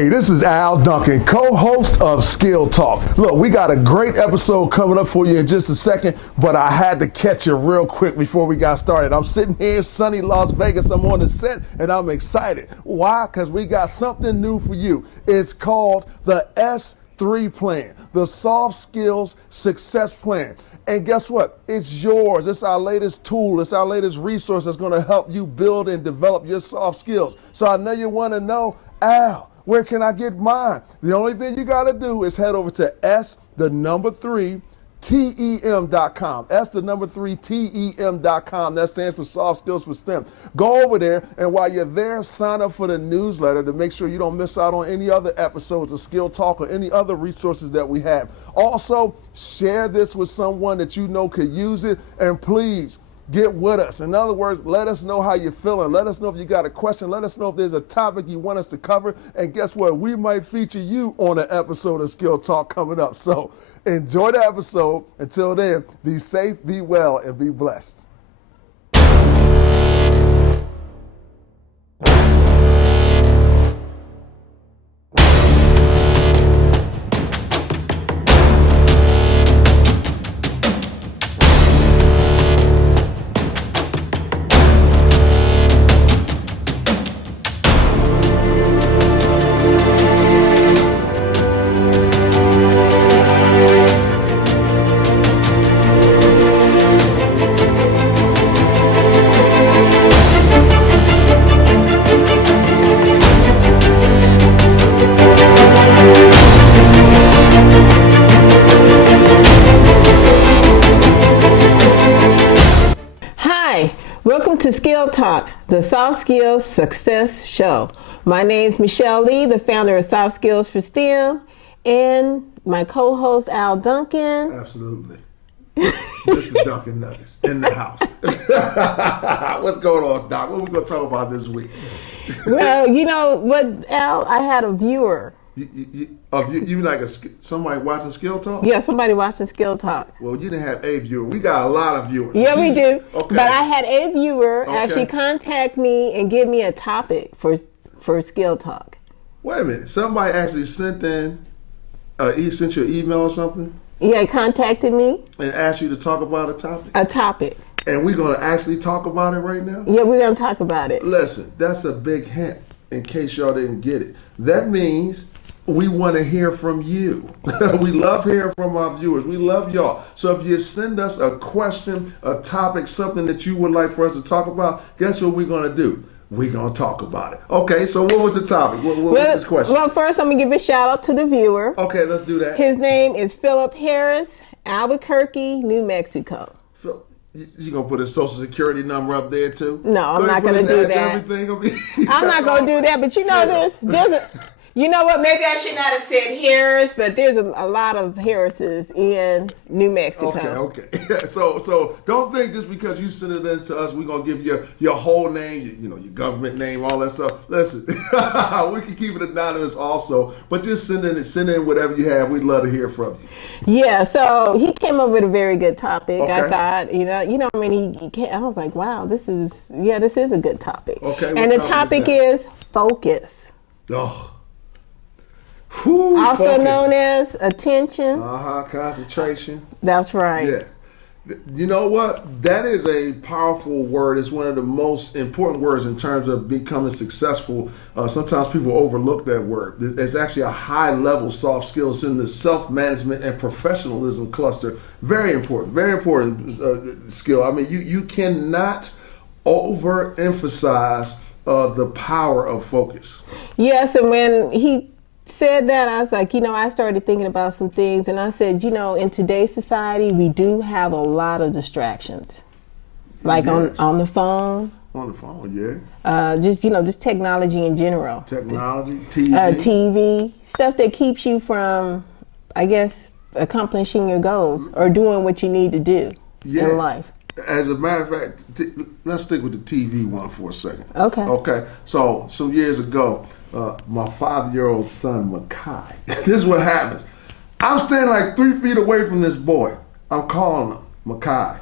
Hey, this is Al Duncan, co-host of Skill Talk. Look, we got a great episode coming up for you in just a second, but I had to catch you real quick before we got started. I'm sitting here in sunny Las Vegas. I'm on the set, and I'm excited. Why? Because we got something new for you. It's called the S3 Plan, the Soft Skills Success Plan. And guess what? It's yours. It's our latest tool. It's our latest resource that's going to help you build and develop your soft skills. So I know you want to know, Al, where can I get mine? The only thing you got to do is head over to S3TEM.com. S3TEM.com. That stands for Soft Skills for STEM. Go over there, and while you're there, sign up for the newsletter to make sure you don't miss out on any other episodes of Skill Talk or any other resources that we have. Also, share this with someone that you know could use it, and please, get with us. In other words, let us know how you're feeling. Let us know if you got a question. Let us know if there's a topic you want us to cover. And guess what? We might feature you on an episode of Skill Talk coming up. So enjoy the episode. Until then, be safe, be well, and be blessed. Welcome to Skill Talk, the Soft Skills Success Show. My name is Michelle Lee, the founder of Soft Skills for STEM, and my co-host Al Duncan. Absolutely. This is Duncan Nuggets in the house. What's going on, Doc? What are we going to talk about this week? Well, you know what, Al? I had a viewer. You mean like somebody watching Skill Talk? Yeah, somebody watching Skill Talk. Well, you didn't have a viewer. We got a lot of viewers. Yeah, we do. Okay. But I had a viewer actually contact me and give me a topic for Skill Talk. Wait a minute. Somebody actually sent in, he sent you an email or something? Yeah, he contacted me. And asked you to talk about a topic? A topic. And we're going to actually talk about it right now? Yeah, we're going to talk about it. Listen, that's a big hint in case y'all didn't get it. That means we want to hear from you. We love hearing from our viewers. We love y'all. So if you send us a question, a topic, something that you would like for us to talk about, guess what we're going to do? We're going to talk about it. Okay, so what was the topic? What was this question? Well, first I'm going to give a shout out to the viewer. Okay, let's do that. His name is Philip Harris, Albuquerque, New Mexico. Phil, you going to put his social security number up there too? No, I'm not going to do that. I'm not going to do that, but you know you know what? Maybe I should not have said Harris, but there's a lot of Harrises in New Mexico. Okay. So don't think just because you send it in to us, we're gonna give you your whole name, your government name, all that stuff. Listen, we can keep it anonymous also, but just send in whatever you have. We'd love to hear from you. Yeah. So he came up with a very good topic. Okay. I thought, I was like, wow, this is a good topic. Okay. And the topic is focus. Oh. Also focus. known as attention. Concentration. That's right. Yeah. You know what? That is a powerful word. It's one of the most important words in terms of becoming successful. Sometimes people overlook that word. It's actually a high-level soft skills in the self-management and professionalism cluster. Very important skill. I mean, you cannot overemphasize the power of focus. Yes, and when he said that, I was like, I started thinking about some things, and I said, in today's society, we do have a lot of distractions, like yes. on the phone. On the phone, yeah. Just technology in general. Technology, TV. TV, stuff that keeps you from, I guess, accomplishing your goals or doing what you need to do in life. As a matter of fact, let's stick with the TV one for a second. Okay. So some years ago, my 5-year-old son, Makai, this is what happens. I'm standing like 3 feet away from this boy. I'm calling him, Makai.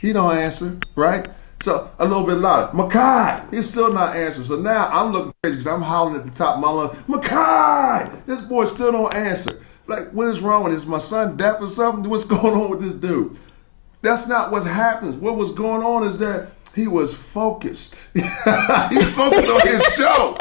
He don't answer, right? So a little bit louder. Makai, he's still not answering. So now I'm looking crazy because I'm howling at the top of my lungs. Makai, this boy still don't answer. Like, what is wrong with this? Is my son deaf or something? What's going on with this dude? That's not what happens. What was going on is that he was focused. He was focused on his show.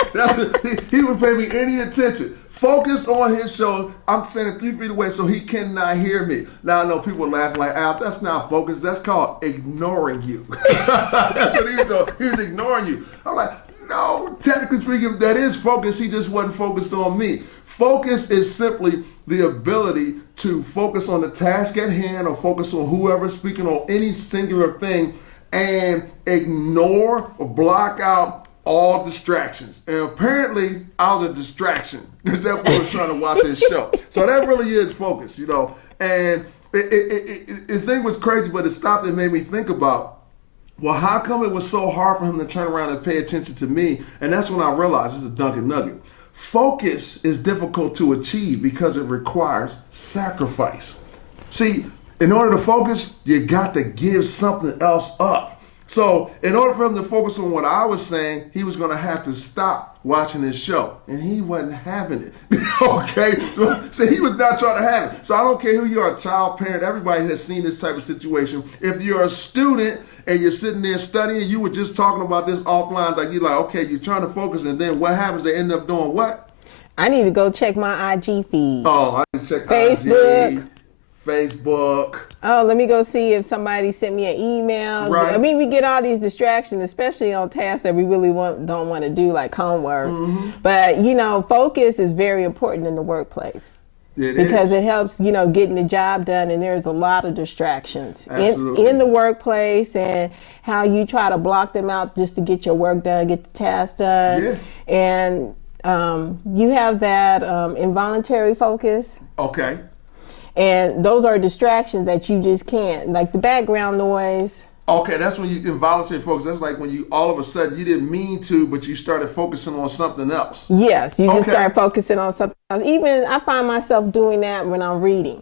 He would pay me any attention. Focused on his show. I'm standing 3 feet away so he cannot hear me. Now I know people are laughing like, Al, that's not focus. That's called ignoring you. That's what he was doing. He was ignoring you. I'm like, no, technically speaking, that is focus. He just wasn't focused on me. Focus is simply the ability to focus on the task at hand or focus on whoever's speaking on any singular thing and ignore or block out all distractions. And apparently, I was a distraction because that boy was trying to watch his show. So that really is focus, you know. And the thing was crazy, but it stopped and made me think about, well, how come it was so hard for him to turn around and pay attention to me? And that's when I realized this is a Duncan nugget. Focus is difficult to achieve because it requires sacrifice. See, in order to focus, you got to give something else up. So in order for him to focus on what I was saying, he was going to have to stop watching his show. And he wasn't having it. Okay? So he was not trying to have it. So I don't care who you are, a child, parent, everybody has seen this type of situation. If you're a student and you're sitting there studying, you were just talking about this offline, like you're like, okay, you're trying to focus, and then what happens? They end up doing what? I need to go check my IG feed. Oh, I need to check Facebook. Facebook. Oh, let me go see if somebody sent me an email. Right. I mean, we get all these distractions, especially on tasks that we really don't want to do, like homework. Mm-hmm. But, you know, focus is very important in the workplace. Because it helps, you know, getting the job done, and there's a lot of distractions in the workplace, and how you try to block them out just to get your work done, get the task done. Yeah. And you have that involuntary focus. Okay. And those are distractions that you just can't, like the background noise. Okay, that's when you involuntary focus. That's like when you all of a sudden you didn't mean to, but you started focusing on something else. Yes, you just start focusing on something else. Even I find myself doing that when I'm reading.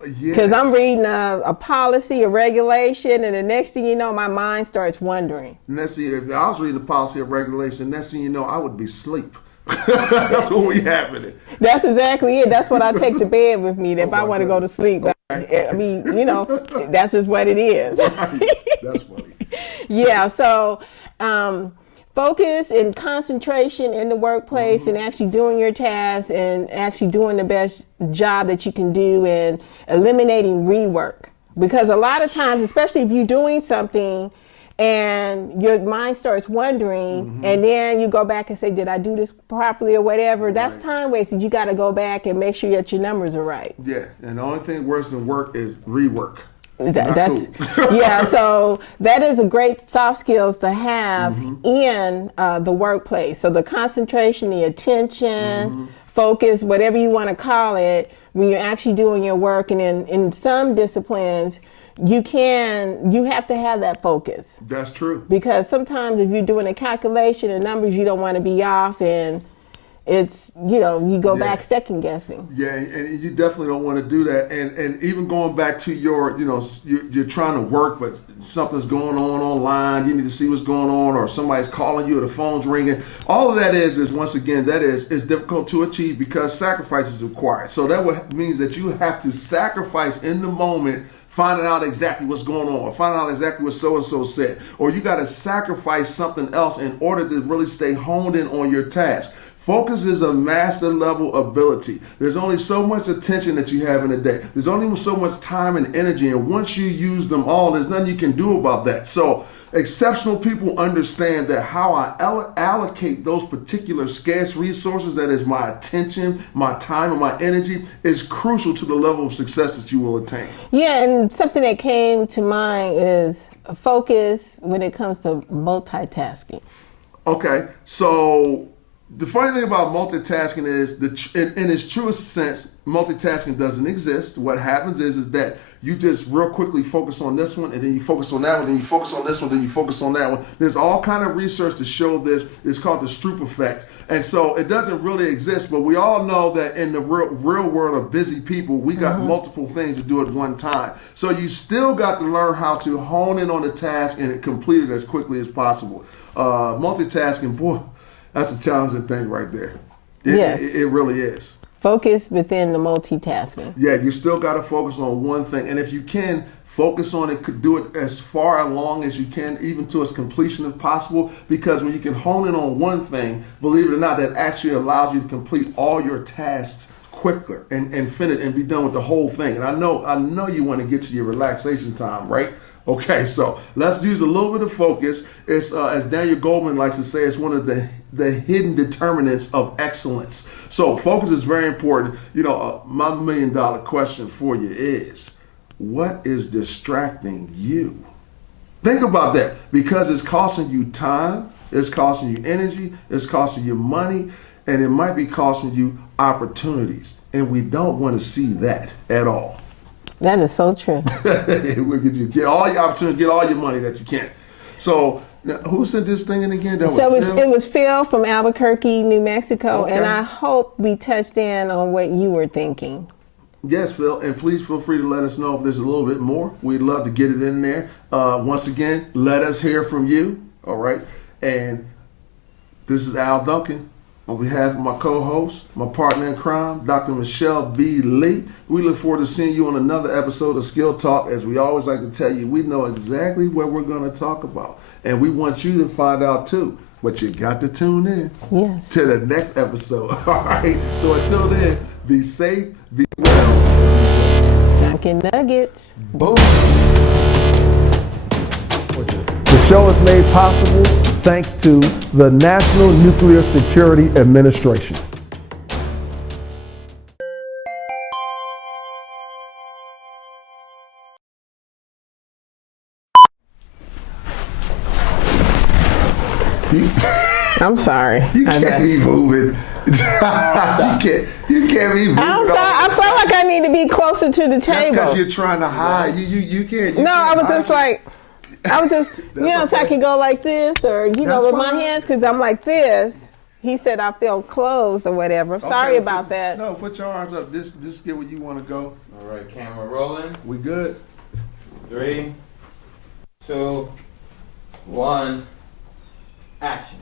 Because I'm reading a policy, a regulation, and the next thing you know, my mind starts wandering. Next thing, if I was reading the policy of regulation, next thing you know, I would be asleep. That's what we have in it. That's exactly it. That's what I take to bed with me if I want to go to sleep. Okay. I mean, you know, that's just what it is. Right. That's funny. Yeah, so focus and concentration in the workplace, mm-hmm. and actually doing your tasks and actually doing the best job that you can do, and eliminating rework. Because a lot of times, especially if you're doing something and your mind starts wondering, mm-hmm. and then you go back and say, did I do this properly or whatever? That's time wasted. You got to go back and make sure that your numbers are right. Yeah, and the only thing worse than work is rework. That's cool. Yeah, so that is a great soft skills to have, mm-hmm. in the workplace. So the concentration, the attention, mm-hmm. focus, whatever you want to call it, when you're actually doing your work. And in some disciplines, you have to have that focus. That's true. Because sometimes if you're doing a calculation and numbers, you don't want to be off, and it's, you know, you go back second guessing. Yeah, and you definitely don't want to do that. And even going back to your, you know, you're trying to work, but something's going on online, you need to see what's going on, or somebody's calling you or the phone's ringing. All of that is once again, is difficult to achieve because sacrifice is required. So that means that you have to sacrifice in the moment, finding out exactly what's going on, or finding out exactly what so-and-so said. Or you got to sacrifice something else in order to really stay honed in on your task. Focus is a master level ability. There's only so much attention that you have in a day. There's only so much time and energy, and once you use them all, there's nothing you can do about that. So exceptional people understand that how I allocate those particular scarce resources, that is my attention, my time, and my energy, is crucial to the level of success that you will attain. Yeah, and something that came to mind is focus when it comes to multitasking. Okay, so The funny thing about multitasking is, in its truest sense, multitasking doesn't exist. What happens is that you just real quickly focus on this one, and then you focus on that one, then you focus on this one, then you focus on that one. There's all kind of research to show this. It's called the Stroop effect, and so it doesn't really exist. But we all know that in the real world of busy people, we got multiple things to do at one time. So you still got to learn how to hone in on the task and complete it as quickly as possible. Multitasking, boy. That's a challenging thing right there. Yes. It really is. Focus within the multitasking. Yeah, you still got to focus on one thing. And if you can, focus on it, could do it as far along as you can, even to its completion as possible. Because when you can hone in on one thing, believe it or not, that actually allows you to complete all your tasks quicker and finish and be done with the whole thing. And I know you want to get to your relaxation time, right? Okay, so let's use a little bit of focus. It's as Daniel Goleman likes to say, it's one of the hidden determinants of excellence. So focus is very important. You know, my $1 million question for you is, what is distracting you? Think about that, because it's costing you time, it's costing you energy, it's costing you money, and it might be costing you opportunities. And we don't want to see that at all. That is so true. You get all your opportunities, get all your money that you can. So, now, who sent this thing in again? It was Phil from Albuquerque, New Mexico, okay. And I hope we touched in on what you were thinking. Yes, Phil, and please feel free to let us know if there's a little bit more. We'd love to get it in there. Once again, let us hear from you, all right? And this is Al Duncan. On behalf of my co-host, my partner in crime, Dr. Michelle B. Lee, we look forward to seeing you on another episode of Skill Talk. As we always like to tell you, we know exactly what we're going to talk about. And we want you to find out too. But you got to tune in to the next episode. All right? So until then, be safe, be well. Duncan Nuggets. Boom. The show is made possible thanks to the National Nuclear Security Administration. I'm sorry. You can't be moving. you can't be moving. I'm sorry. I felt like I need to be closer to the table. That's because you're trying to hide. You can't. No, I was just like, so I can go like this, or with my hands, because I'm like this. He said I feel closed or whatever. Sorry about that. No, put your arms up. Just get where you want to go. All right, camera rolling. We good. 3, 2, 1, action.